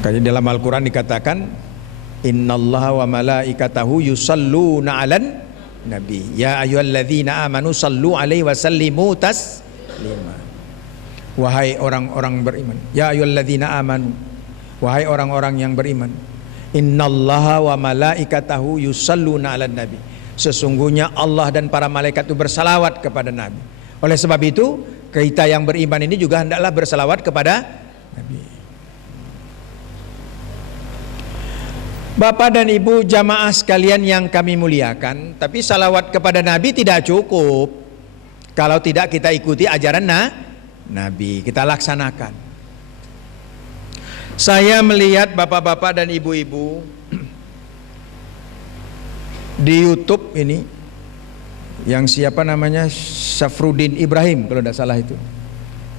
Karena dalam Al-Quran dikatakan innallaha wa malaikatahu yusalluna 'alan nabi ya ayyuhalladzina amanu sallu alaihi wa sallimu taslima. Wahai orang-orang beriman, ya ayyuhalladzina amanu, wahai orang-orang yang beriman, innallaha wa malaikatahu yusalluna 'alan nabi, sesungguhnya Allah dan para malaikat itu bersalawat kepada Nabi. Oleh sebab itu kita yang beriman ini juga hendaklah bersalawat kepada Nabi. Bapak dan Ibu jamaah sekalian yang kami muliakan, tapi salawat kepada Nabi tidak cukup kalau tidak kita ikuti ajaran Nabi, kita laksanakan. Saya melihat bapak-bapak dan ibu-ibu di YouTube ini, yang siapa namanya, Syafruddin Ibrahim kalau tidak salah itu,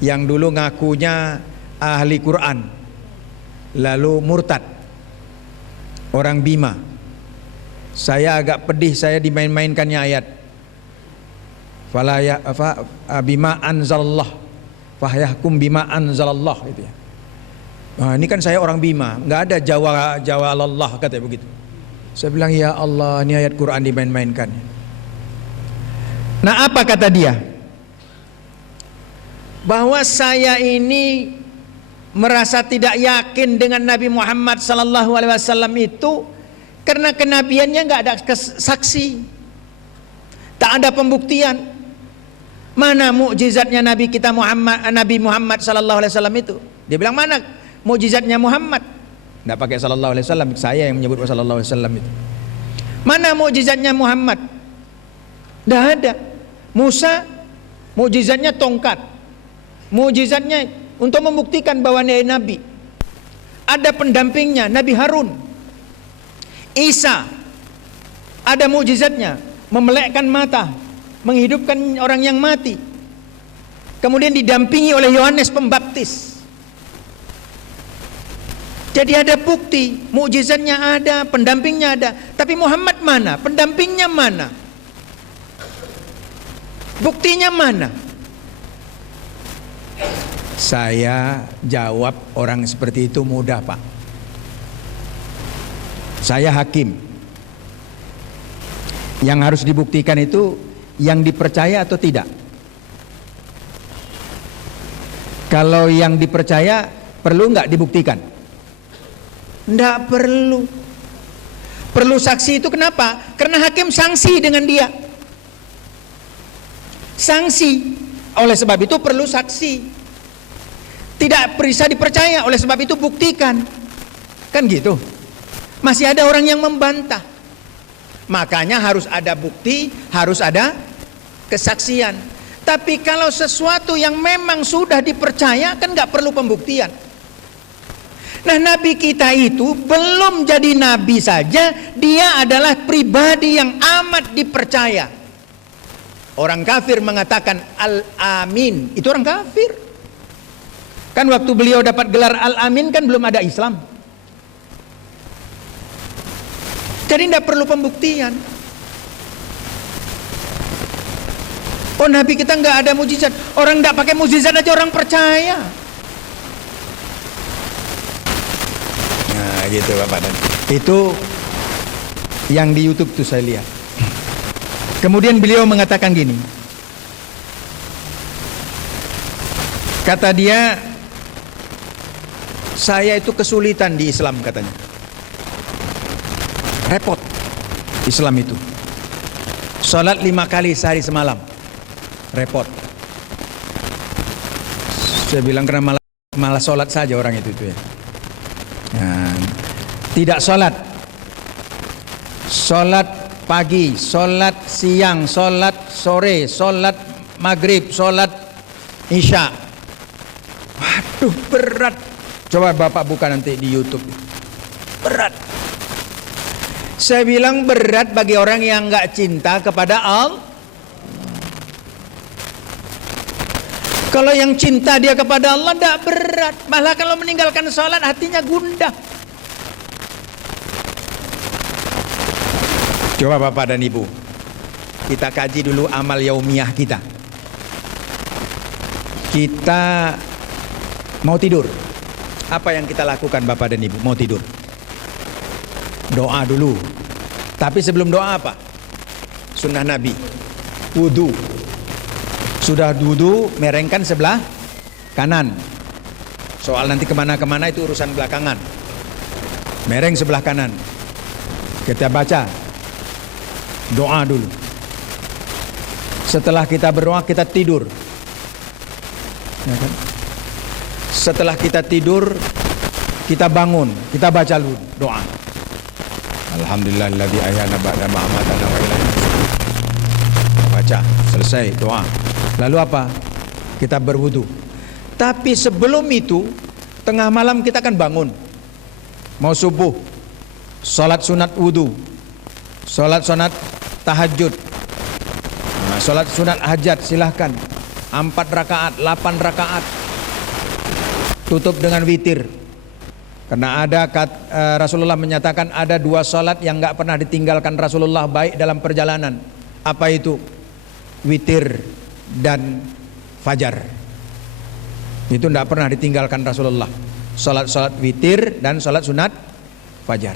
yang dulu ngakunya ahli Quran lalu murtad, orang Bima. Saya agak pedih, saya dimain-mainkannya ayat fala ya bima anzalallah fahyahkum bima anzalallah gitu ya. Nah, ini kan saya orang Bima, nggak ada Jawa Allah katanya begitu. Saya bilang ya Allah, ini ayat Quran dimain-mainkan. Nah, apa kata dia? Bahwa saya ini merasa tidak yakin dengan Nabi Muhammad sallallahu alaihi wasallam itu karena kenabiannya nggak ada saksi, tak ada pembuktian. Mana mukjizatnya Nabi kita Nabi Muhammad sallallahu alaihi wasallam itu? Dia bilang mana mukjizatnya Muhammad? Tidak pakai sallallahu alaihi wasallam, saya yang menyebut sallallahu alaihi wasallam itu. Mana mukjizatnya Muhammad? Tidak ada. Musa mukjizatnya tongkat, mukjizatnya untuk membuktikan bahwa dia nabi. Ada pendampingnya Nabi Harun. Isa ada mukjizatnya, memelekkan mata, menghidupkan orang yang mati. Kemudian didampingi oleh Yohanes Pembaptis. Jadi ada bukti, mukjizatnya ada, pendampingnya ada. Tapi Muhammad mana? Pendampingnya mana? Buktinya mana? Saya jawab orang seperti itu mudah, Pak. Saya hakim. Yang harus dibuktikan itu yang dipercaya atau tidak. Kalau yang dipercaya perlu nggak dibuktikan? Nggak perlu. Perlu saksi itu kenapa? Karena hakim sanksi dengan dia. Sanksi. Oleh sebab itu perlu saksi. Tidak bisa dipercaya, oleh sebab itu buktikan. Kan gitu. Masih ada orang yang membantah. Makanya harus ada bukti, harus ada kesaksian. Tapi kalau sesuatu yang memang sudah dipercaya, kan nggak perlu pembuktian. Nah, Nabi kita itu belum jadi nabi saja, dia adalah pribadi yang amat dipercaya. Orang kafir mengatakan Al-Amin, itu orang kafir. Kan waktu beliau dapat gelar Al-Amin kan belum ada Islam. Jadi tidak perlu pembuktian. Oh, Nabi kita nggak ada mujizat. Orang nggak pakai mujizat aja orang percaya. Nah gitu Bapak dan itu yang di YouTube tuh saya lihat. Kemudian beliau mengatakan gini. Kata dia, saya itu kesulitan di Islam katanya. Repot Islam itu. Salat 5 kali sehari semalam. Repot. Saya bilang karena malah salat saja orang itu ya. Nah, tidak salat. Salat pagi, salat siang, salat sore, salat maghrib, salat isya. Waduh, berat. Coba Bapak buka nanti di YouTube. Berat. Saya bilang berat bagi orang yang nggak cinta kepada Allah. Kalau yang cinta dia kepada Allah tidak berat. Malah kalau meninggalkan sholat hatinya gundah. Coba Bapak dan Ibu, kita kaji dulu amal yaumiyah kita. Kita mau tidur, Apa yang kita lakukan Bapak dan Ibu? Mau tidur, doa dulu. Tapi sebelum doa apa? Sunnah Nabi, wudu. Sudah wudu, merengkan sebelah kanan. Soal nanti kemana-kemana itu urusan belakangan. Mereng sebelah kanan. Kita baca doa dulu. Setelah kita berdoa, kita tidur, ya kan? Setelah kita tidur, kita bangun, kita baca dulu doa. Alhamdulillahilladzi ahyana ba'da ma amatana wa ilaihi nusyur. Baca, selesai doa. Lalu apa? Kita berwudu. Tapi sebelum itu, tengah malam kita akan bangun. Mau subuh, salat sunat wudu, salat sunat tahajud, salat sunat hajat, silahkan 4 rakaat, 8 rakaat, tutup dengan witir. Karena ada Rasulullah menyatakan ada 2 salat yang enggak pernah ditinggalkan Rasulullah baik dalam perjalanan. Apa itu? Witir dan fajar. Itu enggak pernah ditinggalkan Rasulullah. Salat witir dan salat sunat fajar.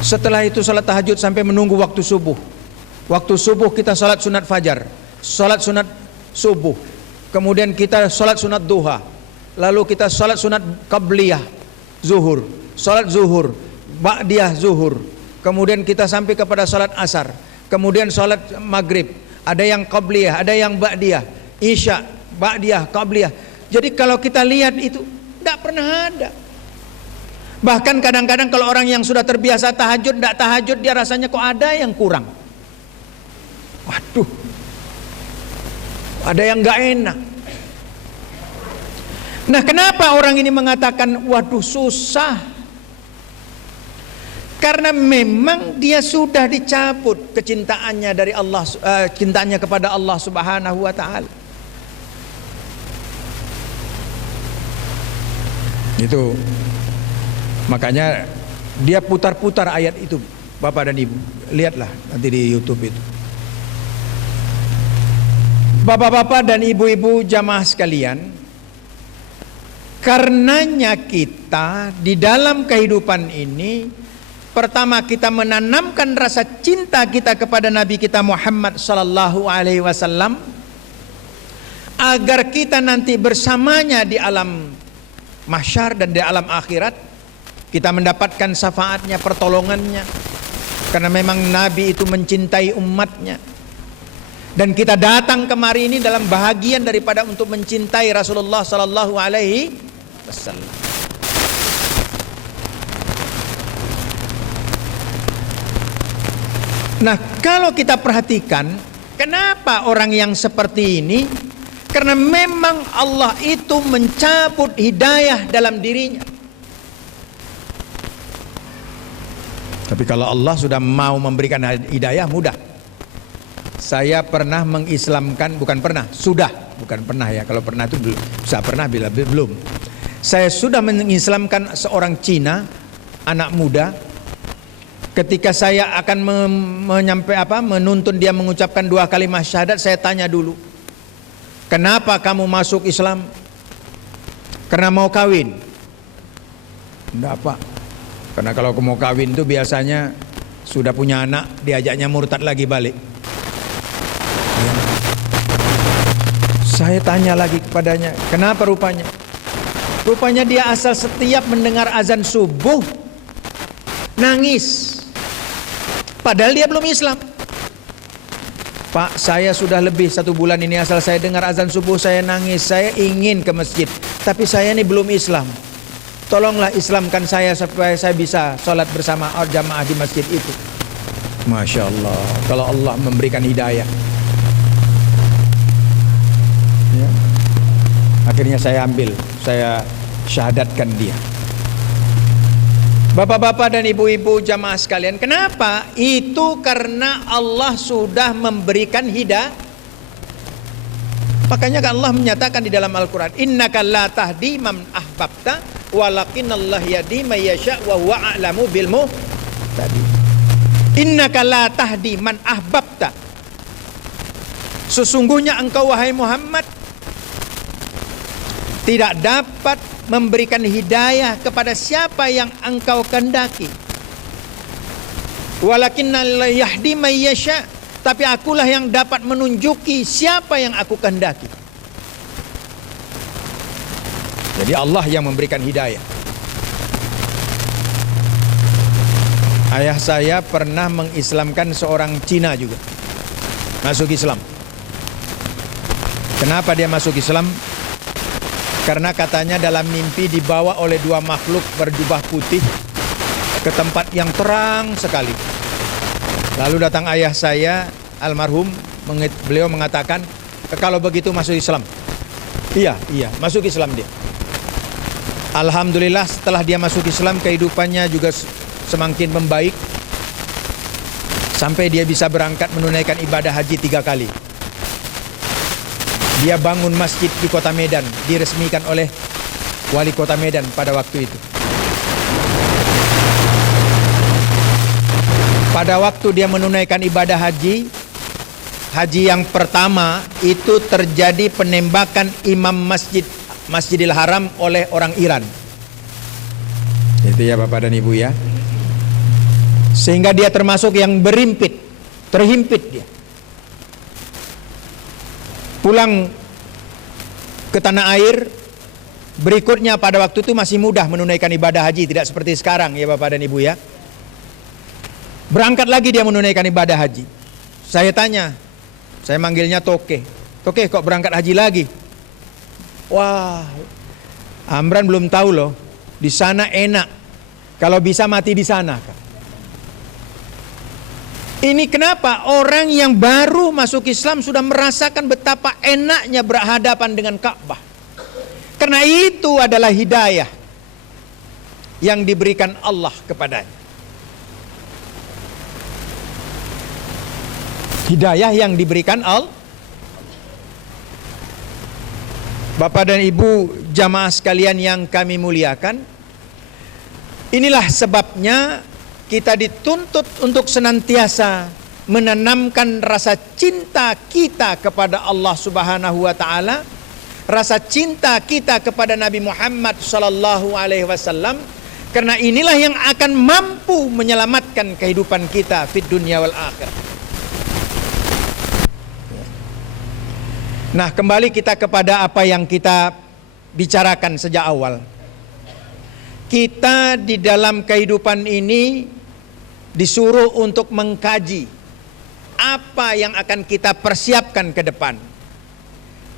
Setelah itu salat tahajud sampai menunggu waktu subuh. Waktu subuh kita salat sunat fajar, salat sunat subuh. Kemudian kita salat sunat duha. Lalu kita salat sunat qabliyah zuhur, salat zuhur, ba'diyah zuhur. Kemudian kita sampai kepada salat asar. Kemudian salat maghrib. Ada yang qabliyah, ada yang ba'diyah, isya, ba'diyah, qabliyah. Jadi kalau kita lihat itu tidak pernah ada. Bahkan kadang-kadang kalau orang yang sudah terbiasa tahajud, tidak tahajud, dia rasanya kok ada yang kurang. Waduh, ada yang nggak enak. Nah, kenapa orang ini mengatakan waduh susah? Karena memang dia sudah dicabut kecintaannya dari Allah, cintanya kepada Allah Subhanahu wa taala. Itu makanya dia putar-putar ayat itu, Bapak dan Ibu. Lihatlah nanti di YouTube itu. Bapak-bapak dan ibu-ibu jamaah sekalian, karenanya kita di dalam kehidupan ini, pertama kita menanamkan rasa cinta kita kepada Nabi kita Muhammad sallallahu alaihi wasallam, agar kita nanti bersamanya di alam mahsyar dan di alam akhirat kita mendapatkan syafaatnya, pertolongannya, karena memang Nabi itu mencintai umatnya. Dan kita datang kemari ini dalam bahagian daripada untuk mencintai Rasulullah sallallahu alaihi wasallam. Nah, kalau kita perhatikan, kenapa orang yang seperti ini? Karena memang Allah itu mencabut hidayah dalam dirinya. Tapi kalau Allah sudah mau memberikan hidayah, mudah. Saya pernah mengislamkan, bukan pernah ya, kalau pernah itu belum, saya pernah bila belum. Saya sudah mengislamkan seorang Cina, anak muda. Ketika saya akan menuntun dia mengucapkan 2 kalimat syahadat, saya tanya dulu, kenapa kamu masuk Islam? Karena mau kawin? Enggak, Pak. Karena kalau mau kawin itu biasanya sudah punya anak, diajaknya murtad lagi balik. Saya tanya lagi kepadanya, kenapa rupanya? Rupanya dia asal setiap mendengar azan subuh nangis. Padahal dia belum Islam. Pak, saya sudah lebih 1 bulan ini asal saya dengar azan subuh saya nangis. Saya ingin ke masjid, tapi saya ini belum Islam. Tolonglah Islamkan saya supaya saya bisa sholat bersama jamaah di masjid itu. Masya Allah, kalau Allah memberikan hidayah. Ya. Akhirnya saya syahadatkan dia. Bapak-bapak dan ibu-ibu jamaah sekalian, kenapa? Itu karena Allah sudah memberikan hidayah. Makanya Allah menyatakan di dalam Al-Quran, innaka la tahdi man ahbabta walakinallah yahdi man yasha wa huwa a'lamu bil muhtadin. Innaka la tahdi man ahbabta. Sesungguhnya engkau wahai Muhammad tidak dapat memberikan hidayah kepada siapa yang engkau kehendaki. Walakinnal yahdi may yasha, tapi akulah yang dapat menunjuki siapa yang aku kehendaki. Jadi Allah yang memberikan hidayah. Ayah saya pernah mengislamkan seorang Cina juga, masuk Islam. Kenapa dia masuk Islam? Karena katanya dalam mimpi dibawa oleh dua makhluk berjubah putih ke tempat yang terang sekali. Lalu datang ayah saya, almarhum, beliau mengatakan, kalau begitu masuk Islam. Iya, masuk Islam dia. Alhamdulillah setelah dia masuk Islam, kehidupannya juga semakin membaik. Sampai dia bisa berangkat menunaikan ibadah haji 3 kali. Dia bangun masjid di kota Medan, diresmikan oleh wali kota Medan pada waktu itu. Pada waktu dia menunaikan ibadah haji yang pertama itu terjadi penembakan imam Masjidil Haram oleh orang Iran. Itu ya Bapak dan Ibu ya. Sehingga dia termasuk yang terhimpit dia. Pulang ke tanah air, berikutnya pada waktu itu masih mudah menunaikan ibadah haji, tidak seperti sekarang ya Bapak dan Ibu ya. Berangkat lagi dia menunaikan ibadah haji. Saya tanya, saya manggilnya Toke. Toke, kok berangkat haji lagi? Wah, Amran belum tahu loh, di sana enak. Kalau bisa mati di sana. Ini kenapa orang yang baru masuk Islam sudah merasakan betapa enaknya berhadapan dengan Ka'bah. Karena itu adalah hidayah yang diberikan Allah kepadanya. Hidayah yang diberikan Allah. Bapak dan Ibu jamaah sekalian yang kami muliakan, inilah sebabnya kita dituntut untuk senantiasa menanamkan rasa cinta kita kepada Allah Subhanahu wa taala, rasa cinta kita kepada Nabi Muhammad sallallahu alaihi wasallam, karena inilah yang akan mampu menyelamatkan kehidupan kita fid dunya wal akhirah. Nah, kembali kita kepada apa yang kita bicarakan sejak awal. Kita di dalam kehidupan ini disuruh untuk mengkaji apa yang akan kita persiapkan ke depan.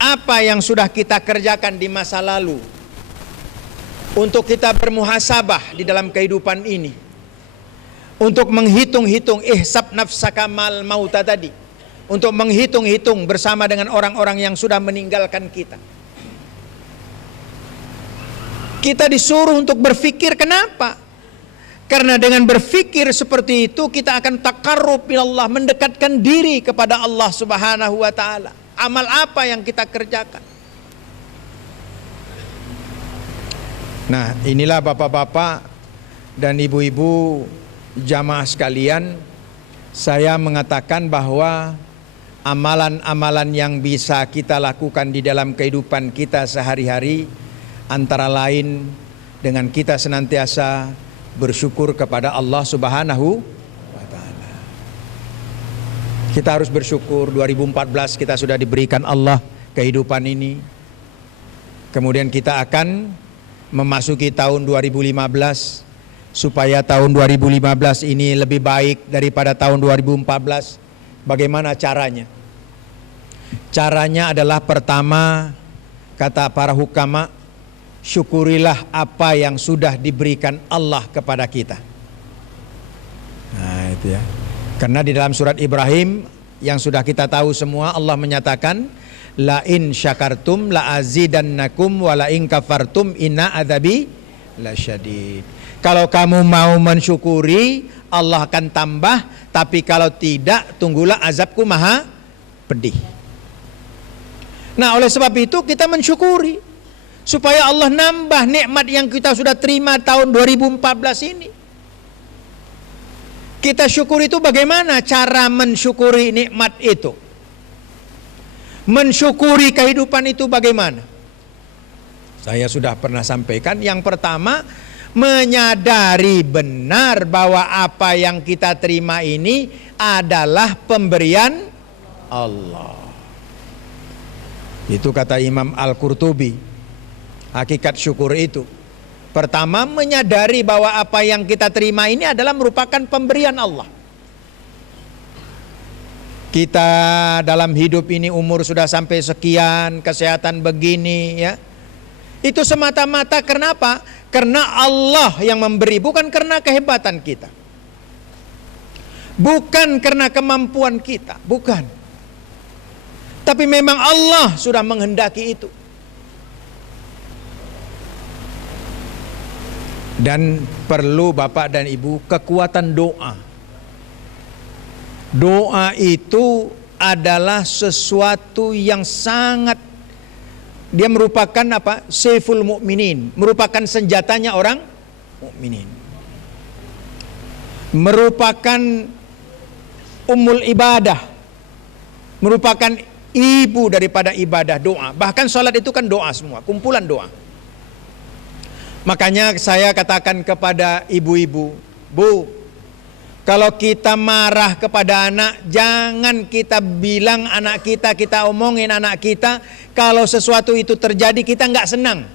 Apa yang sudah kita kerjakan di masa lalu. Untuk kita bermuhasabah di dalam kehidupan ini. Untuk menghitung-hitung ihsab nafsaka mal mauta tadi. Untuk menghitung-hitung bersama dengan orang-orang yang sudah meninggalkan kita. Kita disuruh untuk berfikir, kenapa? Karena dengan berfikir seperti itu kita akan taqarrub ilallah, mendekatkan diri kepada Allah Subhanahu wa taala. Amal apa yang kita kerjakan? Nah, inilah bapak-bapak dan ibu-ibu jamaah sekalian, saya mengatakan bahwa amalan-amalan yang bisa kita lakukan di dalam kehidupan kita sehari-hari antara lain dengan kita senantiasa bersyukur kepada Allah Subhanahu wa taala. Kita harus bersyukur 2014 kita sudah diberikan Allah kehidupan ini. Kemudian kita akan memasuki tahun 2015 supaya tahun 2015 ini lebih baik daripada tahun 2014. Bagaimana caranya? Caranya adalah pertama, kata para hukama, syukurilah apa yang sudah diberikan Allah kepada kita. Nah itu ya. Karena di dalam surat Ibrahim yang sudah kita tahu semua, Allah menyatakan, la in syakartum la azidannakum wa la in kafartum inna adzabi lasyadid. Kalau kamu mau mensyukuri, Allah akan tambah, tapi kalau tidak, tunggulah azabku maha pedih. Nah, oleh sebab itu kita mensyukuri supaya Allah nambah nikmat yang kita sudah terima tahun 2014 ini. Kita syukuri itu bagaimana cara mensyukuri nikmat itu? Mensyukuri kehidupan itu bagaimana? Saya sudah pernah sampaikan, yang pertama menyadari benar bahwa apa yang kita terima ini adalah pemberian Allah. Itu kata Imam Al-Qurtubi, hakikat syukur itu. Pertama, menyadari bahwa apa yang kita terima ini adalah merupakan pemberian Allah. Kita dalam hidup ini umur sudah sampai sekian, kesehatan begini ya. Itu semata-mata karena apa? Karena Allah yang memberi, bukan karena kehebatan kita. Bukan karena kemampuan kita, bukan. Tapi memang Allah sudah menghendaki itu. Dan perlu Bapak dan Ibu kekuatan doa. Doa itu adalah sesuatu yang sangat, dia merupakan apa? Saiful mukminin, merupakan senjatanya orang mukminin. Merupakan ummul ibadah, merupakan ibu daripada ibadah doa. Bahkan sholat itu kan doa semua, kumpulan doa. Makanya saya katakan kepada ibu-ibu, Bu, kalau kita marah kepada anak, jangan kita bilang anak kita omongin anak kita, kalau sesuatu itu terjadi kita nggak senang.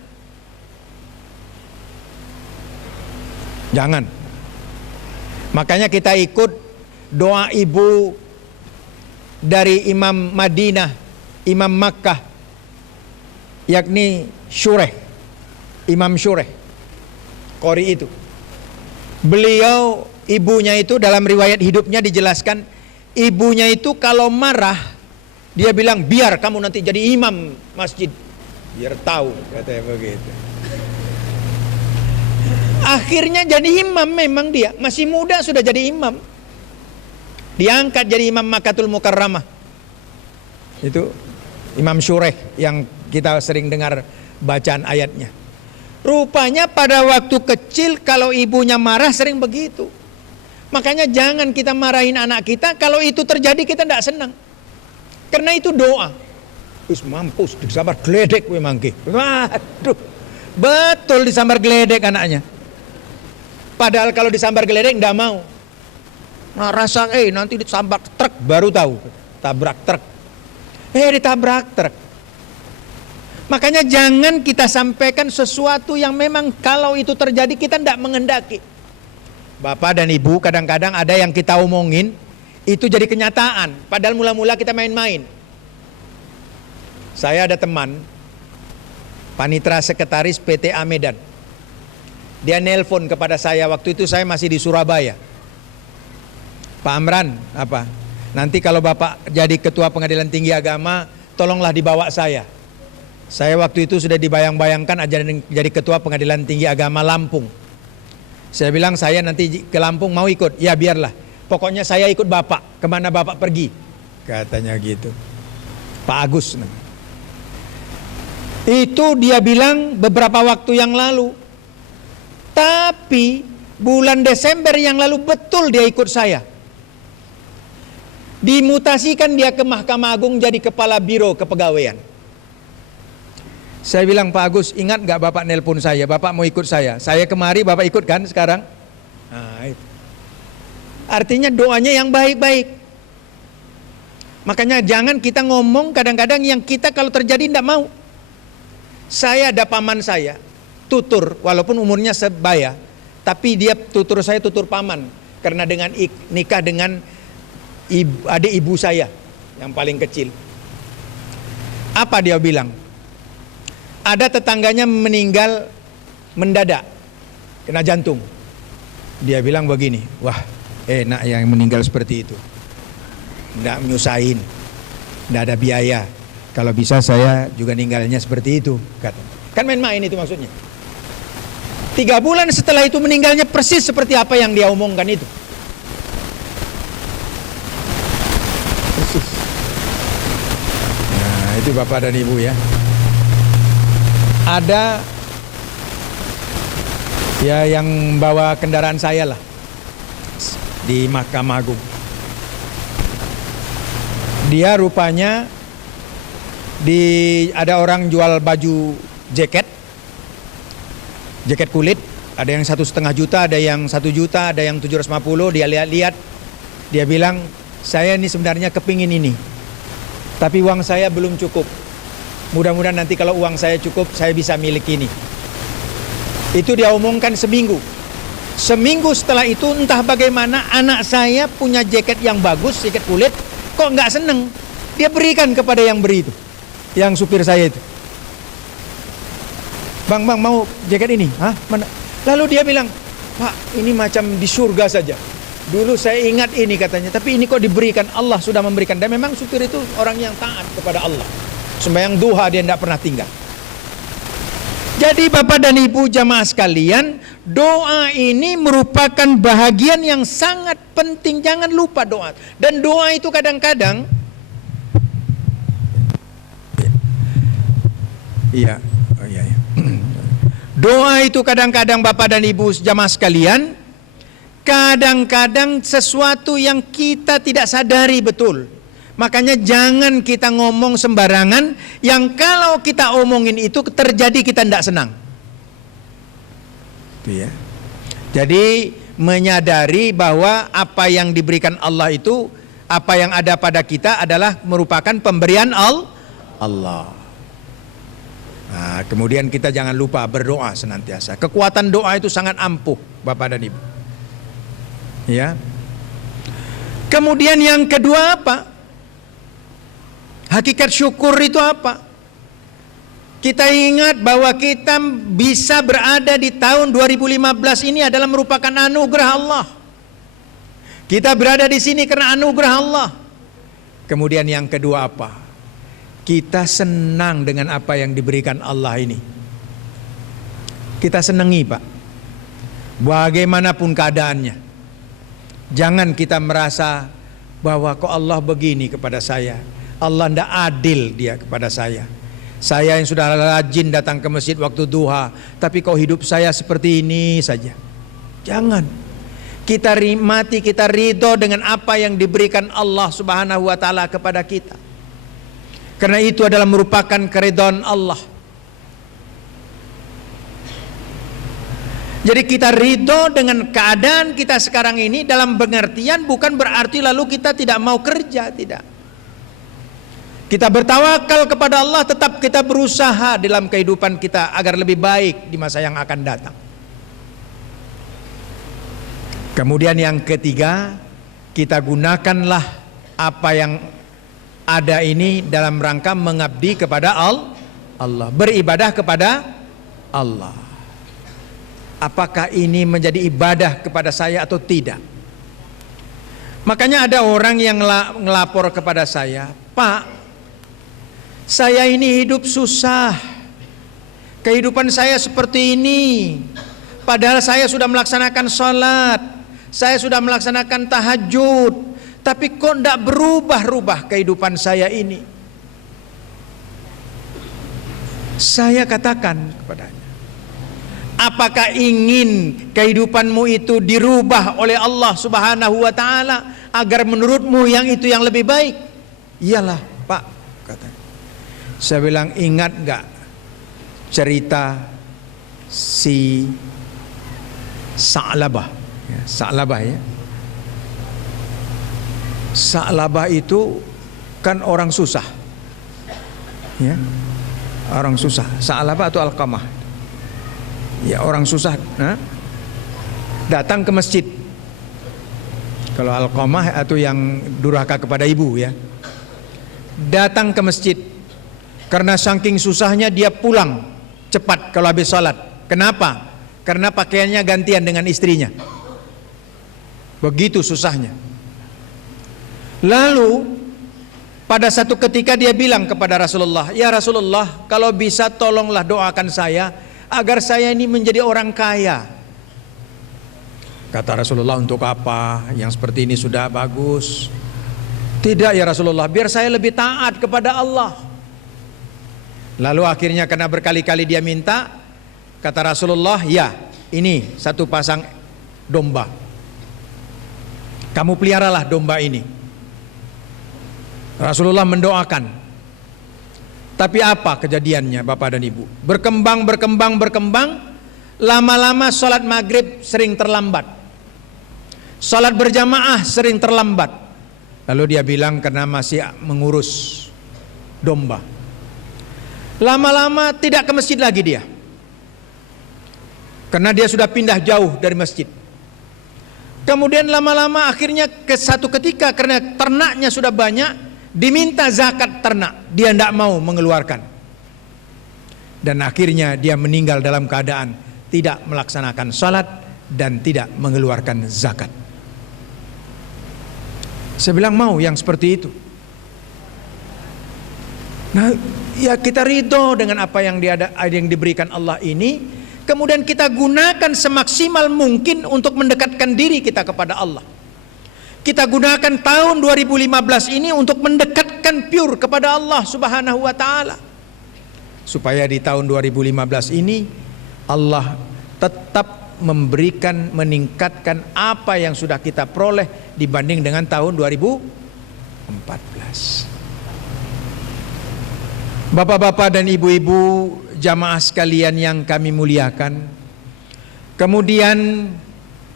Jangan. Makanya kita ikut doa ibu dari Imam Madinah, Imam Makkah, yakni Syureh, Imam Syureh, Qori itu. Beliau, ibunya itu dalam riwayat hidupnya dijelaskan, ibunya itu kalau marah, dia bilang, biar kamu nanti jadi imam masjid, biar tahu, katanya begitu. Akhirnya jadi imam, memang dia masih muda sudah jadi imam. Diangkat jadi Imam Makkatul Mukarramah. Itu Imam Syureh yang kita sering dengar bacaan ayatnya. Rupanya pada waktu kecil kalau ibunya marah sering begitu. Makanya jangan kita marahin anak kita, kalau itu terjadi kita tidak senang. Karena itu doa. Wis mampus disambar gledek we mangke. Waduh. Betul disambar gledek anaknya. Padahal kalau disambar geledek enggak mau. Nah rasa nanti disambar truk baru tahu. Tabrak truk. Ditabrak truk. Makanya jangan kita sampaikan sesuatu yang memang kalau itu terjadi kita tidak menghendaki. Bapak dan Ibu kadang-kadang ada yang kita omongin itu jadi kenyataan. Padahal mula-mula kita main-main. Saya ada teman panitra sekretaris PTA Medan. Dia nelpon kepada saya, waktu itu saya masih di Surabaya. Pak Amran, apa? Nanti kalau Bapak jadi ketua pengadilan tinggi agama, tolonglah dibawa saya. Saya waktu itu sudah dibayang-bayangkan jadi ketua pengadilan tinggi agama Lampung. Saya bilang saya nanti ke Lampung mau ikut, ya biarlah. Pokoknya saya ikut Bapak, kemana Bapak pergi. Katanya gitu. Pak Agus. Itu dia bilang beberapa waktu yang lalu. Tapi bulan Desember yang lalu betul dia ikut saya. Dimutasikan dia ke Mahkamah Agung jadi kepala biro kepegawaian. Saya bilang, Pak Agus, ingat gak Bapak nelpon saya, Bapak mau ikut saya. Saya kemari, Bapak ikut kan sekarang? Nah, itu. Artinya doanya yang baik-baik. Makanya jangan kita ngomong kadang-kadang yang kita kalau terjadi tidak mau. Saya ada paman saya, tutur, walaupun umurnya sebaya, tapi dia tutur saya tutur paman. Karena dengan nikah dengan adik ibu saya yang paling kecil. Apa dia bilang? Ada tetangganya meninggal mendadak, kena jantung. Dia bilang begini, wah enak yang meninggal seperti itu. Nggak menyusahin, nggak ada biaya. Kalau bisa saya juga ninggalnya seperti itu. Kan main-main itu maksudnya. 3 bulan setelah itu meninggalnya persis seperti apa yang dia omongkan itu. Persis. Nah itu Bapak dan Ibu ya. Ada ya yang bawa kendaraan saya lah di Mahkamah Agung. Dia rupanya ada orang jual baju jaket jaket kulit, ada yang 1,5 juta, ada yang 1 juta, ada yang 750. Dia lihat-lihat, dia bilang, saya ini sebenarnya kepingin ini, tapi uang saya belum cukup. Mudah-mudahan nanti kalau uang saya cukup, saya bisa milik ini. Itu dia omongkan seminggu. Seminggu setelah itu entah bagaimana anak saya punya jaket yang bagus, jaket kulit, kok nggak seneng. Dia berikan kepada yang beri itu, yang supir saya itu. Bang mau jaket ini? Hah? Mana? Lalu dia bilang, Pak, ini macam di surga saja. Dulu saya ingat ini katanya, tapi ini kok diberikan, Allah sudah memberikan. Dan memang supir itu orang yang taat kepada Allah. Sembahyang duha dia tidak pernah tinggal. Jadi Bapak dan Ibu jamaah sekalian, doa ini merupakan bahagian yang sangat penting. Jangan lupa doa. Dan doa itu kadang-kadang, iya. Doa itu kadang-kadang Bapak dan Ibu jamaah sekalian, kadang-kadang sesuatu yang kita tidak sadari betul. Makanya jangan kita ngomong sembarangan, yang kalau kita omongin itu terjadi kita tidak senang. Itu ya. Jadi menyadari bahwa apa yang diberikan Allah itu, apa yang ada pada kita adalah merupakan pemberian Allah. Nah, kemudian kita jangan lupa berdoa senantiasa. Kekuatan doa itu sangat ampuh, Bapak dan Ibu. Ya. Kemudian yang kedua apa? Hakikat syukur itu apa? Kita ingat bahwa kita bisa berada di tahun 2015 ini adalah merupakan anugerah Allah. Kita berada di sini karena anugerah Allah. Kemudian yang kedua apa? Kita senang dengan apa yang diberikan Allah ini. Kita senangi, Pak. Bagaimanapun keadaannya. Jangan kita merasa bahwa kok Allah begini kepada saya. Allah tidak adil dia kepada saya. Saya yang sudah rajin datang ke masjid waktu duha, tapi kok hidup saya seperti ini saja. Jangan. Kita mati, kita ridho dengan apa yang diberikan Allah Subhanahu wa taala kepada kita. Karena itu adalah merupakan keridhaan Allah. Jadi kita ridho dengan keadaan kita sekarang ini dalam pengertian bukan berarti lalu kita tidak mau kerja, tidak. Kita bertawakal kepada Allah, tetap kita berusaha dalam kehidupan kita agar lebih baik di masa yang akan datang. Kemudian yang ketiga, kita gunakanlah apa yang ada ini dalam rangka mengabdi kepada Allah, beribadah kepada Allah. Apakah ini menjadi ibadah kepada saya atau tidak? Makanya ada orang yang ngelapor kepada saya, Pak, saya ini hidup susah, kehidupan saya seperti ini, padahal saya sudah melaksanakan sholat, saya sudah melaksanakan tahajud, tapi kok tidak berubah-ubah kehidupan saya ini. Saya katakan kepadanya, apakah ingin kehidupanmu itu dirubah oleh Allah Subhanahu wa taala agar menurutmu yang itu yang lebih baik? Iyalah, Pak, katanya. Saya bilang, ingat gak cerita si Sa'labah? Sa'labah ya. Sa'labah itu kan orang susah, ya, orang susah. Sa'labah atau Alqamah, ya, orang susah. Datang ke masjid. Kalau Alqamah atau yang durhaka kepada ibu, ya, datang ke masjid. Karena saking susahnya dia pulang cepat kalau habis sholat. Kenapa? Karena pakaiannya gantian dengan istrinya. Begitu susahnya. Lalu pada satu ketika dia bilang kepada Rasulullah, ya Rasulullah, kalau bisa tolonglah doakan saya agar saya ini menjadi orang kaya. Kata Rasulullah, untuk apa? Yang seperti ini sudah bagus. Tidak ya Rasulullah, biar saya lebih taat kepada Allah. Lalu akhirnya karena berkali-kali dia minta, kata Rasulullah, ya, ini satu pasang domba, kamu peliharalah domba ini. Rasulullah mendoakan. Tapi apa kejadiannya Bapak dan Ibu? Berkembang. lama-lama sholat maghrib sering terlambat, sholat berjamaah sering terlambat. Lalu dia bilang karena masih mengurus domba. Lama-lama tidak ke masjid lagi dia, karena dia sudah pindah jauh dari masjid. Kemudian lama-lama akhirnya ke satu ketika karena ternaknya sudah banyak, diminta zakat ternak, dia tidak mau mengeluarkan. Dan akhirnya dia meninggal dalam keadaan tidak melaksanakan salat dan tidak mengeluarkan zakat. Saya bilang mau yang seperti itu. Nah, ya kita ridho dengan apa yang diberikan Allah ini. Kemudian kita gunakan semaksimal mungkin untuk mendekatkan diri kita kepada Allah. Kita gunakan tahun 2015 ini untuk mendekatkan pure kepada Allah Subhanahu wa ta'ala. Supaya di tahun 2015 ini Allah tetap memberikan, meningkatkan apa yang sudah kita peroleh dibanding dengan tahun 2014. Bapak-bapak dan ibu-ibu jamaah sekalian yang kami muliakan, kemudian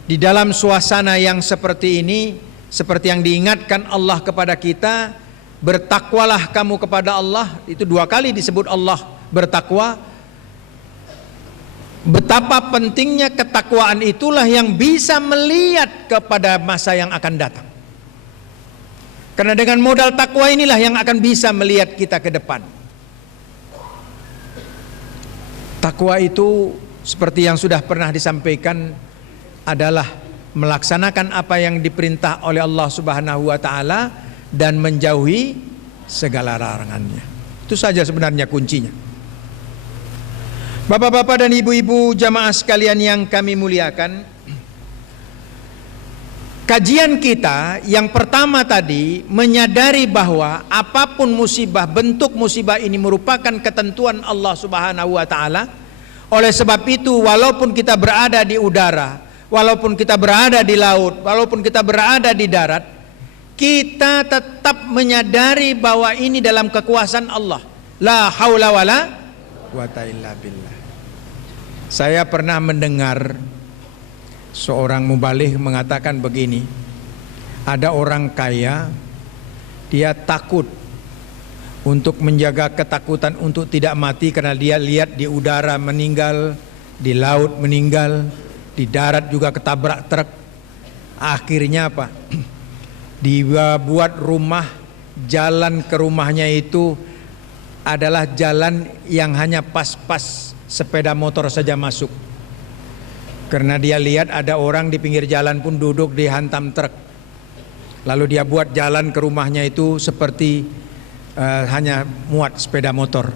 di dalam suasana yang seperti ini, seperti yang diingatkan Allah kepada kita, bertakwalah kamu kepada Allah. Itu 2 kali disebut Allah bertakwa. Betapa pentingnya ketakwaan itulah yang bisa melihat kepada masa yang akan datang. Karena dengan modal takwa inilah yang akan bisa melihat kita ke depan. Takwa itu seperti yang sudah pernah disampaikan adalah melaksanakan apa yang diperintah oleh Allah Subhanahu wa ta'ala dan menjauhi segala larangannya. Itu saja sebenarnya kuncinya. Bapak-bapak dan ibu-ibu jamaah sekalian yang kami muliakan, kajian kita yang pertama tadi menyadari bahwa apapun musibah, bentuk musibah ini merupakan ketentuan Allah Subhanahu wa ta'ala. Oleh sebab itu walaupun kita berada di udara, walaupun kita berada di laut, walaupun kita berada di darat, kita tetap menyadari bahwa ini dalam kekuasaan Allah. La haula wala quwata illa billah. Saya pernah mendengar seorang mubaligh mengatakan begini, ada orang kaya, dia takut untuk menjaga ketakutan untuk tidak mati karena dia lihat di udara meninggal, di laut meninggal, di darat juga ketabrak truk. Akhirnya apa? Dia buat rumah, jalan ke rumahnya itu adalah jalan yang hanya pas-pas sepeda motor saja masuk. Karena dia lihat ada orang di pinggir jalan pun duduk dihantam truk. Lalu dia buat jalan ke rumahnya itu seperti hanya muat sepeda motor.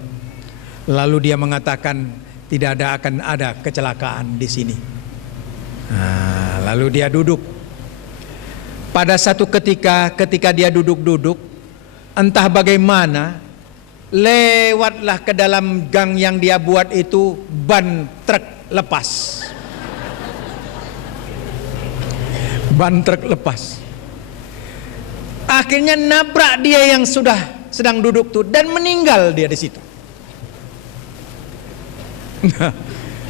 Lalu dia mengatakan tidak akan ada kecelakaan di sini. Lalu dia duduk. Pada satu ketika dia duduk-duduk, entah bagaimana lewatlah ke dalam gang yang dia buat itu ban truk lepas. Ban truk lepas. Akhirnya nabrak dia yang sudah sedang duduk tuh dan meninggal dia di situ. Nah,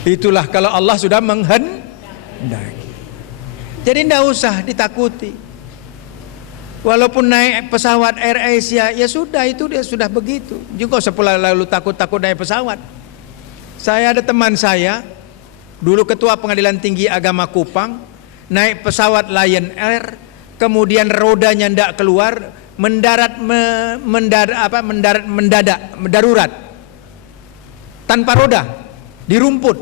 itulah kalau Allah sudah menghendaki. Jadi tidak usah ditakuti. Walaupun naik pesawat Air Asia, ya sudah, itu dia sudah begitu. Juga sepula lalu takut-takut naik pesawat. Saya ada teman saya, dulu ketua Pengadilan Tinggi Agama Kupang, naik pesawat Lion Air, kemudian rodanya tidak keluar, mendarat darurat tanpa roda di rumput.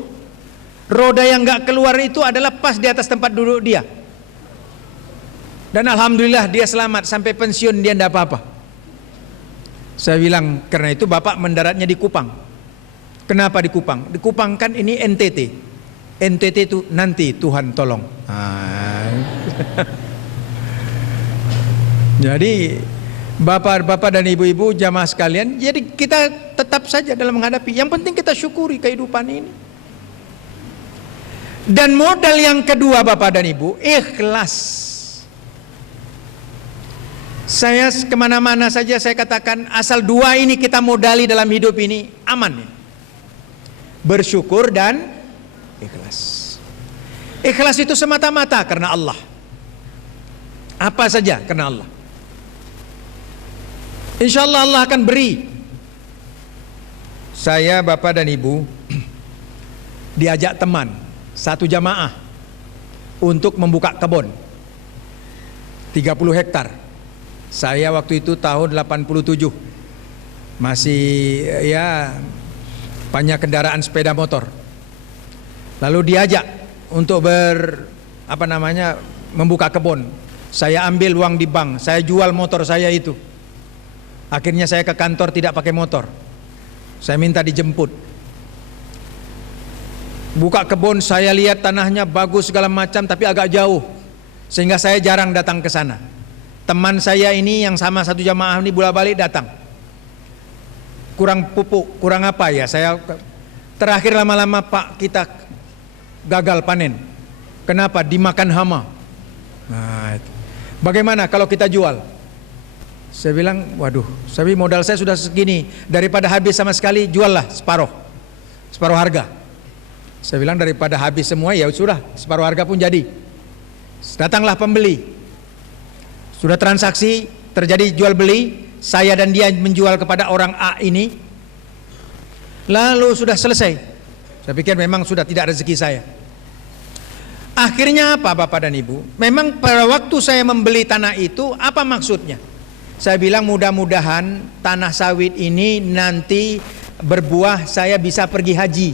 Roda yang nggak keluar itu adalah pas di atas tempat duduk dia. Dan alhamdulillah dia selamat sampai pensiun, dia tidak apa-apa. Saya bilang karena itu bapak mendaratnya di Kupang. Kenapa di Kupang? Di Kupang kan ini NTT. NTT itu nanti Tuhan tolong. Jadi bapak-bapak dan ibu-ibu jamaah sekalian, jadi kita tetap saja dalam menghadapi. Yang penting kita syukuri kehidupan ini. Dan modal yang kedua bapak dan ibu, ikhlas. Saya kemana-mana saja saya katakan asal 2 ini kita modali dalam hidup ini, aman. Bersyukur dan Ikhlas. Ikhlas itu semata-mata karena Allah. Apa saja karena Allah. Insya Allah Allah akan beri. Saya, bapak dan ibu diajak teman satu jamaah untuk membuka kebun 30 hektar. Saya waktu itu tahun 87, masih ya banyak kendaraan sepeda motor. Lalu diajak untuk membuka kebun. Saya ambil uang di bank, saya jual motor saya itu. Akhirnya saya ke kantor tidak pakai motor. Saya minta dijemput. Buka kebun, saya lihat tanahnya bagus segala macam, tapi agak jauh, sehingga saya jarang datang ke sana. Teman saya ini yang sama satu jamaah ini bolak-balik datang. Kurang pupuk, kurang apa ya? Saya terakhir lama-lama, Pak, kita gagal panen. Kenapa? Dimakan hama. Nah, itu. Bagaimana kalau kita jual? Saya bilang, waduh, tapi modal saya sudah segini, daripada habis sama sekali, juallah separuh harga. Saya bilang daripada habis semua, ya sudah, separuh harga pun jadi. Datanglah pembeli, sudah transaksi, terjadi jual beli, saya dan dia menjual kepada orang A ini, lalu sudah selesai. Saya pikir memang sudah tidak rezeki saya. Akhirnya apa, Bapak dan Ibu? Memang pada waktu saya membeli tanah itu, apa maksudnya? Saya bilang mudah-mudahan tanah sawit ini nanti berbuah, saya bisa pergi haji.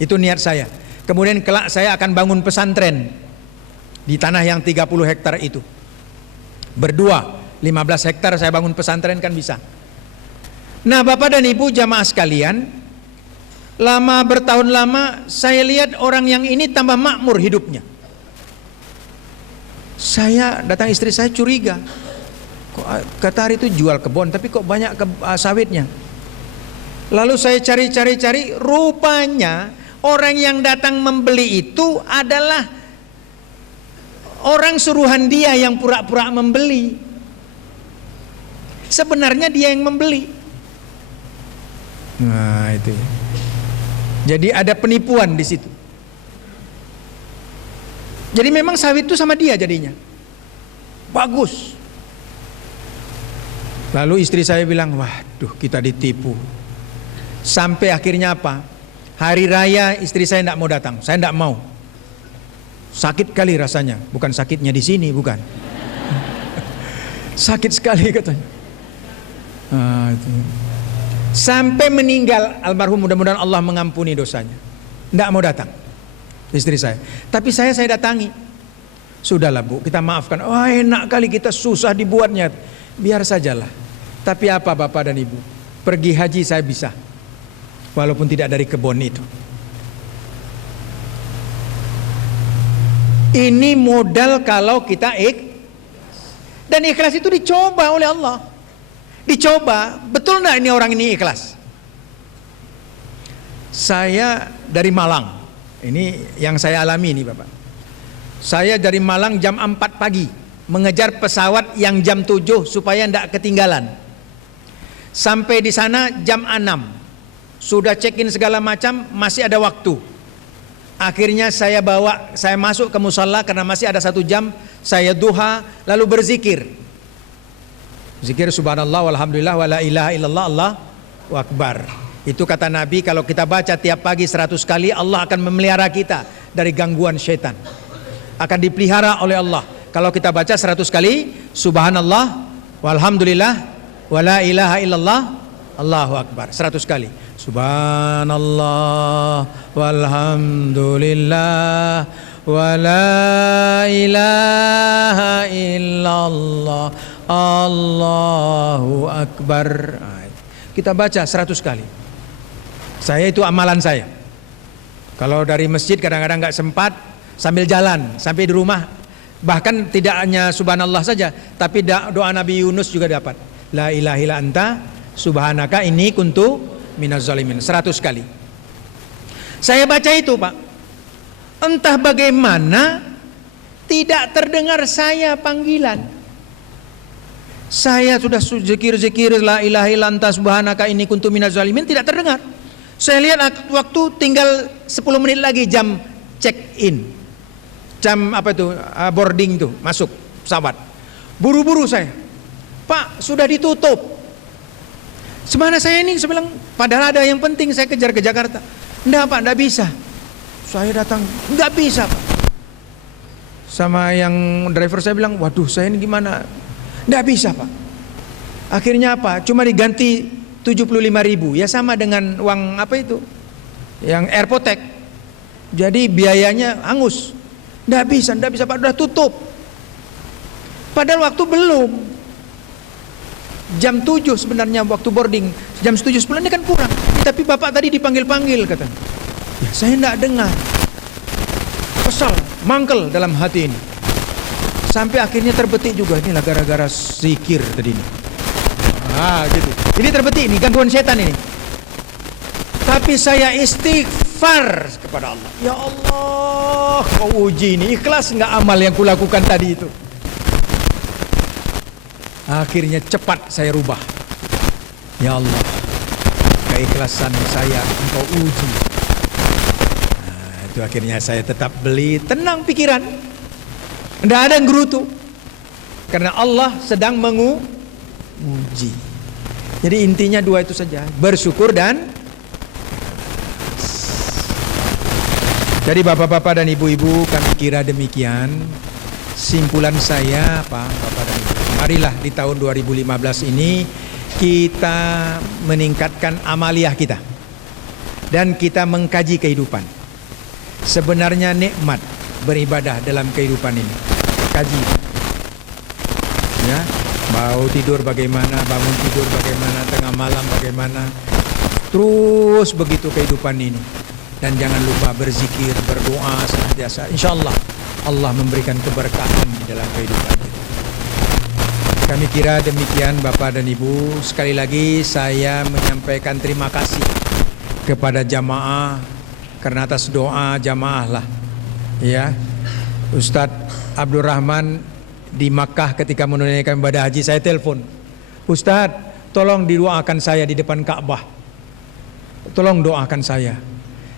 Itu niat saya. Kemudian kelak saya akan bangun pesantren di tanah yang 30 hektar itu. Berdua, 15 hektar saya bangun pesantren kan bisa. Nah, Bapak dan Ibu jamaah sekalian, lama bertahun lama saya lihat orang yang ini tambah makmur hidupnya. Saya datang, istri saya curiga. Kok kata hari itu jual kebun, tapi kok banyak sawitnya. Lalu saya cari, rupanya orang yang datang membeli itu adalah orang suruhan dia yang pura-pura membeli. Sebenarnya dia yang membeli. Nah, itu. Jadi ada penipuan di situ. Jadi memang sawit itu sama dia jadinya. Bagus. Lalu istri saya bilang, waduh, kita ditipu. Sampai akhirnya apa? Hari raya istri saya tidak mau datang. Saya tidak mau. Sakit kali rasanya. Bukan sakitnya di sini, bukan. Sakit sekali katanya. Itu. Sampai meninggal almarhum, mudah-mudahan Allah mengampuni dosanya. Tidak mau datang istri saya. Tapi saya datangi. Sudahlah Bu, kita maafkan. Oh, enak kali kita susah dibuatnya. Biar sajalah. Tapi apa Bapak dan Ibu? Pergi haji saya bisa, walaupun tidak dari kebun itu. Ini modal kalau kita dan ikhlas itu dicoba oleh Allah. Dicoba, betul enggak ini orang ini ikhlas? Saya dari Malang. Ini yang saya alami ini Bapak. Saya dari Malang jam 4 pagi mengejar pesawat yang jam 7 supaya tidak ketinggalan. Sampai di sana jam 6. Sudah check-in segala macam, masih ada waktu. Akhirnya saya masuk ke musalla karena masih ada 1 jam. Saya duha, lalu berzikir. Zikir subhanallah walhamdulillah wala ilaha illallah Allahu akbar. Itu kata Nabi, kalau kita baca tiap pagi 100 kali, Allah akan memelihara kita dari gangguan syaitan. Akan dipelihara oleh Allah. Kalau kita baca 100 kali subhanallah walhamdulillah wala ilaha illallah Allahu akbar 100 kali. Subhanallah walhamdulillah wala ilaha illallah Allahu akbar. Kita baca 100 kali. Saya itu amalan saya. Kalau dari masjid kadang-kadang nggak sempat, sambil jalan sampai di rumah. Bahkan tidak hanya subhanallah saja, tapi doa Nabi Yunus juga dapat. La ilaha illa anta subhanaka inni kuntu minaz zalimin 100 kali. Saya baca itu Pak. Entah bagaimana tidak terdengar saya panggilan. Saya sudah zikir la ilaha illa anta subhanaka inni kuntu minaz zalimin, tidak terdengar. Saya lihat waktu tinggal 10 menit lagi jam check in, jam apa itu boarding tuh, masuk pesawat. Buru-buru saya, Pak sudah ditutup. Semana saya ini, saya bilang padahal ada yang penting saya kejar ke Jakarta. Enggak Pak, enggak bisa. Saya datang, enggak bisa Pak. Sama yang driver saya bilang, waduh saya ini gimana? Enggak bisa Pak. Akhirnya apa? Cuma diganti 75.000, ya sama dengan uang apa itu? Yang Airpotek. Jadi biayanya hangus. Enggak bisa Pak, udah tutup. Padahal waktu belum. Jam 7 sebenarnya waktu boarding. Jam 7.10 ini kan kurang. Tapi Bapak tadi dipanggil-panggil katanya. Ya saya enggak dengar. Kesal, mangkel dalam hati ini. Sampai akhirnya terbetik juga, inilah gara-gara zikir tadi ini. Gitu. Ini terbetik ini, gangguan setan ini. Tapi saya istighfar kepada Allah. Ya Allah, kau uji ini, ikhlas enggak amal yang kulakukan tadi itu? Akhirnya cepat saya rubah. Ya Allah, keikhlasan saya engkau uji. Itu akhirnya saya tetap beli, tenang pikiran. Tidak ada yang gerutu. Karena Allah sedang menguji. Jadi intinya dua itu saja, bersyukur dan jadi bapak-bapak dan ibu-ibu, kami kira demikian. Simpulan saya apa bapak dan ibu, marilah di tahun 2015 ini kita meningkatkan amaliyah kita dan kita mengkaji kehidupan. Sebenarnya nikmat beribadah dalam kehidupan ini. Kaji. Ya, mau tidur bagaimana, bangun tidur bagaimana, tengah malam bagaimana. Terus begitu kehidupan ini. Dan jangan lupa berzikir, berdoa senantiasa. Insyaallah Allah memberikan keberkahan di dalam kehidupan kita. Kami kira demikian Bapak dan Ibu. Sekali lagi saya menyampaikan terima kasih kepada jamaah karena atas doa jamaah lah. Ya, Ustadz Abdul Rahman di Makkah ketika menunaikan ibadah haji, saya telepon, Ustadz tolong didoakan saya di depan Ka'bah. Tolong doakan saya.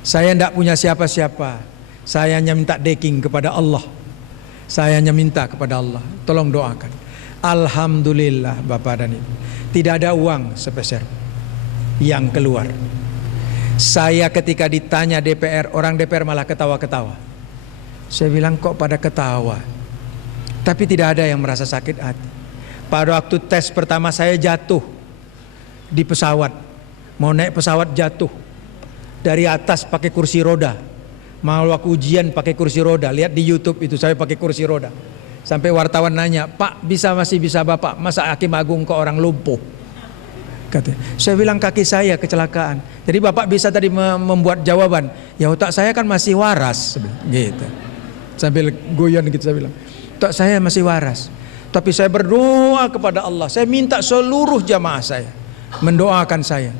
Saya tidak punya siapa-siapa. Saya hanya minta deking kepada Allah. Saya hanya minta kepada Allah. Tolong doakan. Alhamdulillah Bapak dan Ibu, tidak ada uang sepeser yang keluar. Saya ketika ditanya DPR, orang DPR malah ketawa-ketawa. Saya bilang kok pada ketawa? Tapi tidak ada yang merasa sakit hati. Pada waktu tes pertama saya jatuh di pesawat. Mau naik pesawat jatuh. Dari atas pakai kursi roda. Mau waktu ujian pakai kursi roda. Lihat di YouTube itu saya pakai kursi roda. Sampai wartawan nanya, Pak masih bisa Bapak? Masa Hakim Agung ke orang lumpuh? Katanya. Saya bilang kaki saya kecelakaan. Jadi Bapak bisa tadi membuat jawaban. Ya otak saya kan masih waras. Gitu. Sambil goyang gitu saya bilang. Otak saya masih waras. Tapi saya berdoa kepada Allah. Saya minta seluruh jamaah saya mendoakan saya.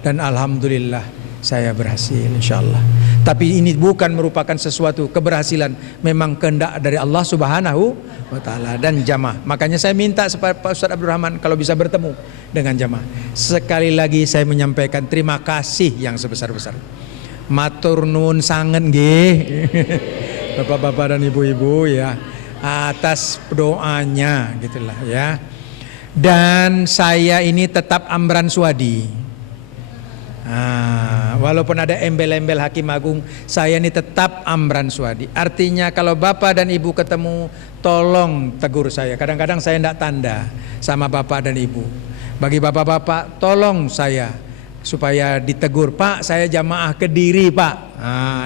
Dan alhamdulillah saya berhasil insyaallah. Tapi ini bukan merupakan sesuatu keberhasilan, memang kehendak dari Allah Subhanahu wa taala dan jamaah. Makanya saya minta supaya Pak Ustadz Abdul Rahman kalau bisa bertemu dengan jamaah. Sekali lagi saya menyampaikan terima kasih yang sebesar-besar. Matur nuwun sangen nggih. Bapak-bapak dan ibu-ibu ya, atas doanya gitulah ya. Dan saya ini tetap Amran Suwadi. Walaupun ada embel-embel Hakim Agung, saya ini tetap Amran Suwadi. Artinya kalau bapak dan ibu ketemu, tolong tegur saya. Kadang-kadang saya tidak tanda sama bapak dan ibu. Bagi bapak-bapak, tolong saya supaya ditegur. Pak, saya jamaah Kediri Pak.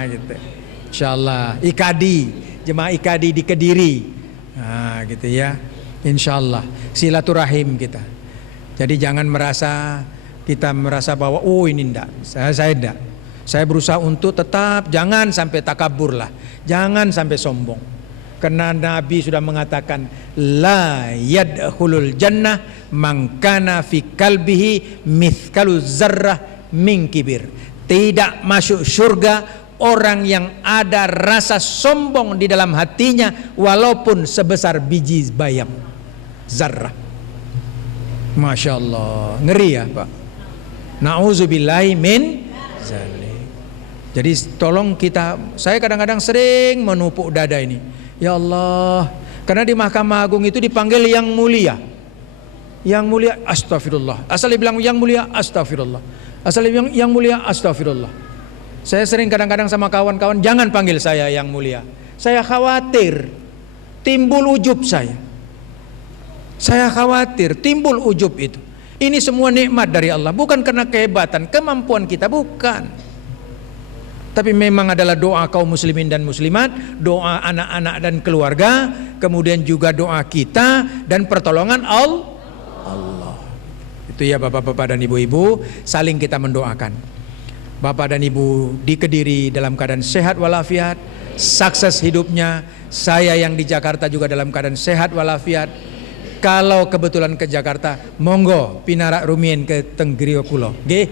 Gitu. Insyaallah. IKADI, jemaah IKADI di Kediri. Gitu ya. Insyaallah. Silaturahim kita. Jadi jangan kita merasa bahwa ini enggak, saya enggak. Saya berusaha untuk tetap jangan sampai takabur lah, jangan sampai sombong. Karena Nabi sudah mengatakan la yadkhulul jannah man kana fi qalbihi mithqalu dzarrah min kibir. Tidak masuk surga orang yang ada rasa sombong di dalam hatinya walaupun sebesar biji bayam zarrah. Masya Allah, ngeri ya Pak. Na'udzubillahi min zalik. Jadi tolong saya kadang-kadang sering menupuk dada ini. Ya Allah, karena di Mahkamah Agung itu dipanggil yang mulia. Yang mulia, astagfirullah. Asal dibilang yang mulia, astagfirullah. Asal dibilang yang mulia, astagfirullah. Saya sering kadang-kadang sama kawan-kawan, jangan panggil saya yang mulia. Saya khawatir timbul ujub saya. Saya khawatir timbul ujub itu. Ini semua nikmat dari Allah, bukan karena kehebatan, kemampuan kita, bukan. Tapi memang adalah doa kaum muslimin dan muslimat, doa anak-anak dan keluarga, kemudian juga doa kita dan pertolongan Allah. Itu ya bapak-bapak dan ibu-ibu, saling kita mendoakan. Bapak dan ibu di Kediri dalam keadaan sehat walafiat, sukses hidupnya. Saya yang di Jakarta juga dalam keadaan sehat walafiat. Kalau kebetulan ke Jakarta, monggo pinarak rumien ke teng Griya kula. Nggih.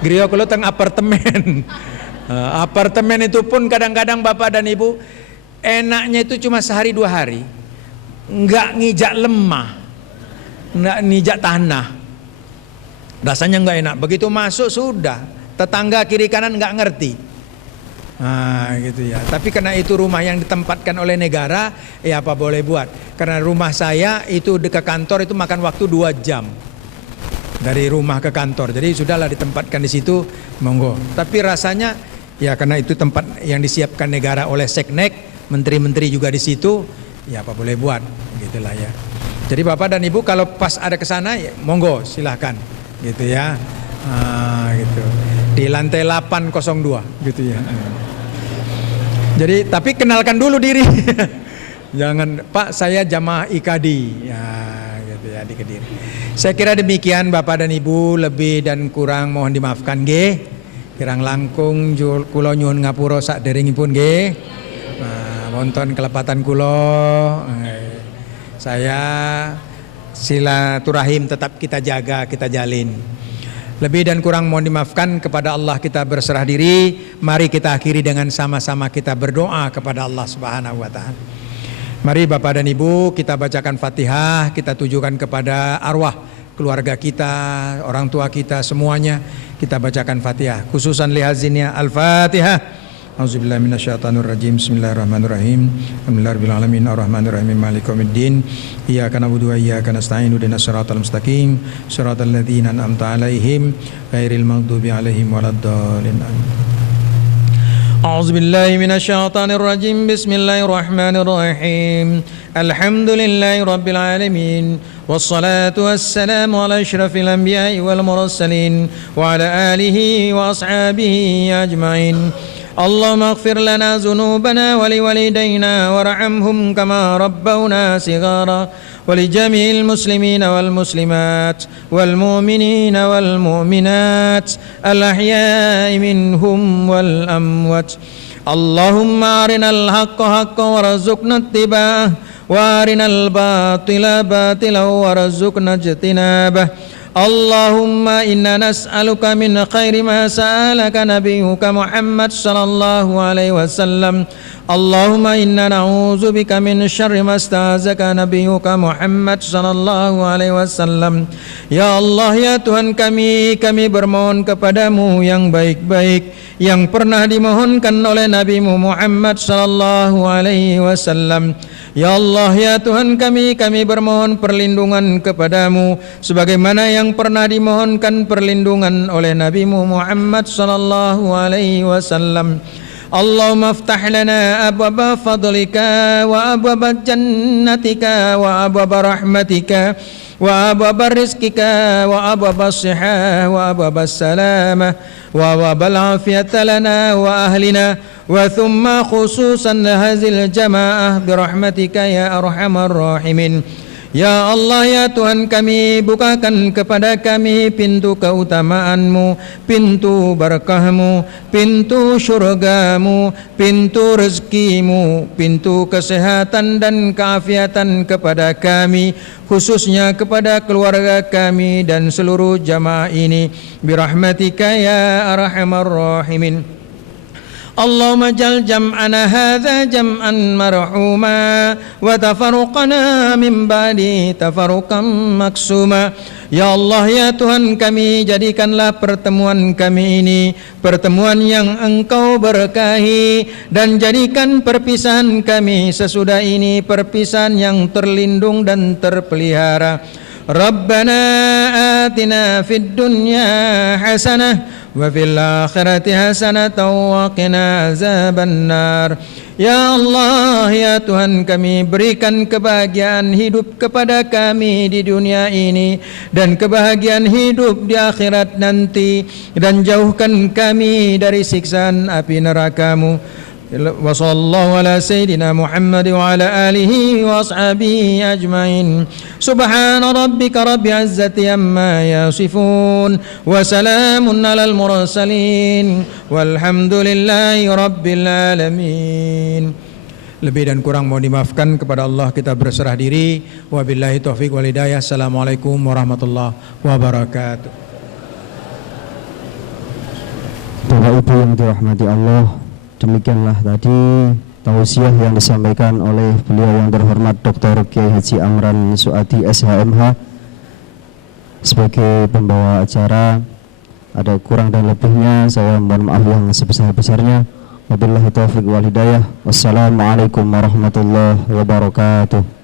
Griya kula teng apartemen. Apartemen itu pun kadang-kadang bapak dan ibu enaknya itu cuma sehari 2 hari, nggak ngijak lemah, nggak ngijak tanah, rasanya nggak enak. Begitu masuk sudah tetangga kiri kanan nggak ngerti. Gitu ya. Tapi karena itu rumah yang ditempatkan oleh negara, ya apa boleh buat. Karena rumah saya itu dekat kantor itu makan waktu 2 jam. Dari rumah ke kantor, jadi sudahlah ditempatkan di situ, monggo. Tapi rasanya ya karena itu tempat yang disiapkan negara oleh Seknek, menteri-menteri juga di situ, ya apa boleh buat, gitulah ya. Jadi bapak dan ibu kalau pas ada kesana, ya, monggo silahkan, gitu ya, gitu. Di lantai 802, gitu ya. Jadi tapi kenalkan dulu diri, jangan Pak saya jamaah IKD, ya gitu ya di Kediri. Saya kira demikian bapak dan ibu, lebih dan kurang mohon dimaafkan nggih. Kirang langkung kula nyuwun ngapura saderengipun nggih. Wonten kelepatan kula. Saya silaturahim tetap kita jaga, kita jalin. Lebih dan kurang mohon dimaafkan, kepada Allah kita berserah diri. Mari kita akhiri dengan sama-sama kita berdoa kepada Allah Subhanahu wa taala. Mari Bapak dan Ibu kita bacakan Fatihah, kita tujukan kepada arwah keluarga kita, orang tua kita semuanya. Kita bacakan Fatihah, khususan lihazinnya Al-Fatihah. Auzubillahi minasyaitonirrajim. Bismillahirrahmanirrahim. Alhamdulillahirabbil alamin arrahmanirrahim maliki yaumiddin. Iyyaka na'budu wa iyyaka nasta'in. Ihdinas siratal mustaqim. Shiratal ladzina an'amta 'alaihim ghairil maghdubi 'alaihim waladdallin. أعوذ بالله من الشيطان الرجيم بسم الله الرحمن الرحيم الحمد لله رب العالمين والصلاة والسلام على أشرف الأنبياء والمرسلين وعلى آله وأصحابه أجمعين اللهم اغفر لنا ذنوبنا ولوالدينا وارحمهم كما ربونا صغارا ولجميع المسلمين والمسلمات والمؤمنين والمؤمنات الأحياء منهم والأموات اللهم أرنا الحق حقا وارزقنا اتباعه وأرنا الباطل باطلا وارزقنا اجتنابه اللهم إنا نسألك من خير ما سألك نبيك محمد صلى الله عليه وسلم اللهم إنا نعوذ بك من شر ما استعاذك نبيك Muhammad sallallahu alaihi wasallam. Ya Allah ya Tuhan kami bermohon kepadamu yang baik-baik yang pernah dimohonkan oleh Nabi Muhammad sallallahu alaihi wasallam. Ya Allah ya Tuhan kami bermohon perlindungan kepadamu sebagaimana yang pernah dimohonkan perlindungan oleh Nabi Muhammad sallallahu alaihi wasallam. Allahumma aftah lana abwaba fadlika wa abwaba jannatika wa abwaba rahmatika wa abwaba rizkika wa abwaba sihah wa abwaba salamah wa abwaba afiyata lana wa ahlina wa thumma khususan hazil jamaah birahmatika ya arhamar rahimin. Ya Allah ya Tuhan kami, bukakan kepada kami pintu keutamaanmu, pintu berkahmu, pintu syurgamu, pintu rezekimu, pintu kesehatan dan keafiatan kepada kami, khususnya kepada keluarga kami dan seluruh jamaah ini birahmatika ya arhamar rahimin. اللهم اجعل جمعنا هذا جمعا مرحوما وتفرقنا من بعده تفرقا مقسوما Ya Allah ya Tuhan kami, jadikanlah pertemuan kami ini pertemuan yang Engkau berkahi, dan jadikan perpisahan kami sesudah ini perpisahan yang terlindung dan terpelihara. Rabbana atina fid dunya hasanah wa fil akhirati hasanatan wa qina azabannar. Ya Allah ya Tuhan kami, berikan kebahagiaan hidup kepada kami di dunia ini dan kebahagiaan hidup di akhirat nanti, dan jauhkan kami dari siksaan api neraka-Mu. Wa sallallahu ala sayyidina Muhammad wa ala alihi wa ashabihi ajmain. Subhana rabbika rabbil izzati amma yasifun wa salamun alal mursalin walhamdulillahi rabbil alamin. Lebih dan kurang mohon dimaafkan, kepada Allah kita berserah diri. Wabillahi taufiq wal hidayah. Assalamualaikum warahmatullahi wabarakatuh. Bapak Ibu yang dirahmati Allah, demikianlah tadi tausiah yang disampaikan oleh beliau yang terhormat Dr. Kiai Haji Amran Suadi SHMH sebagai pembawa acara. Ada kurang dan lebihnya saya mohon maaf yang sebesar-besarnya. Wabillahi taufiq wal hidayah. Wassalamualaikum warahmatullahi wabarakatuh.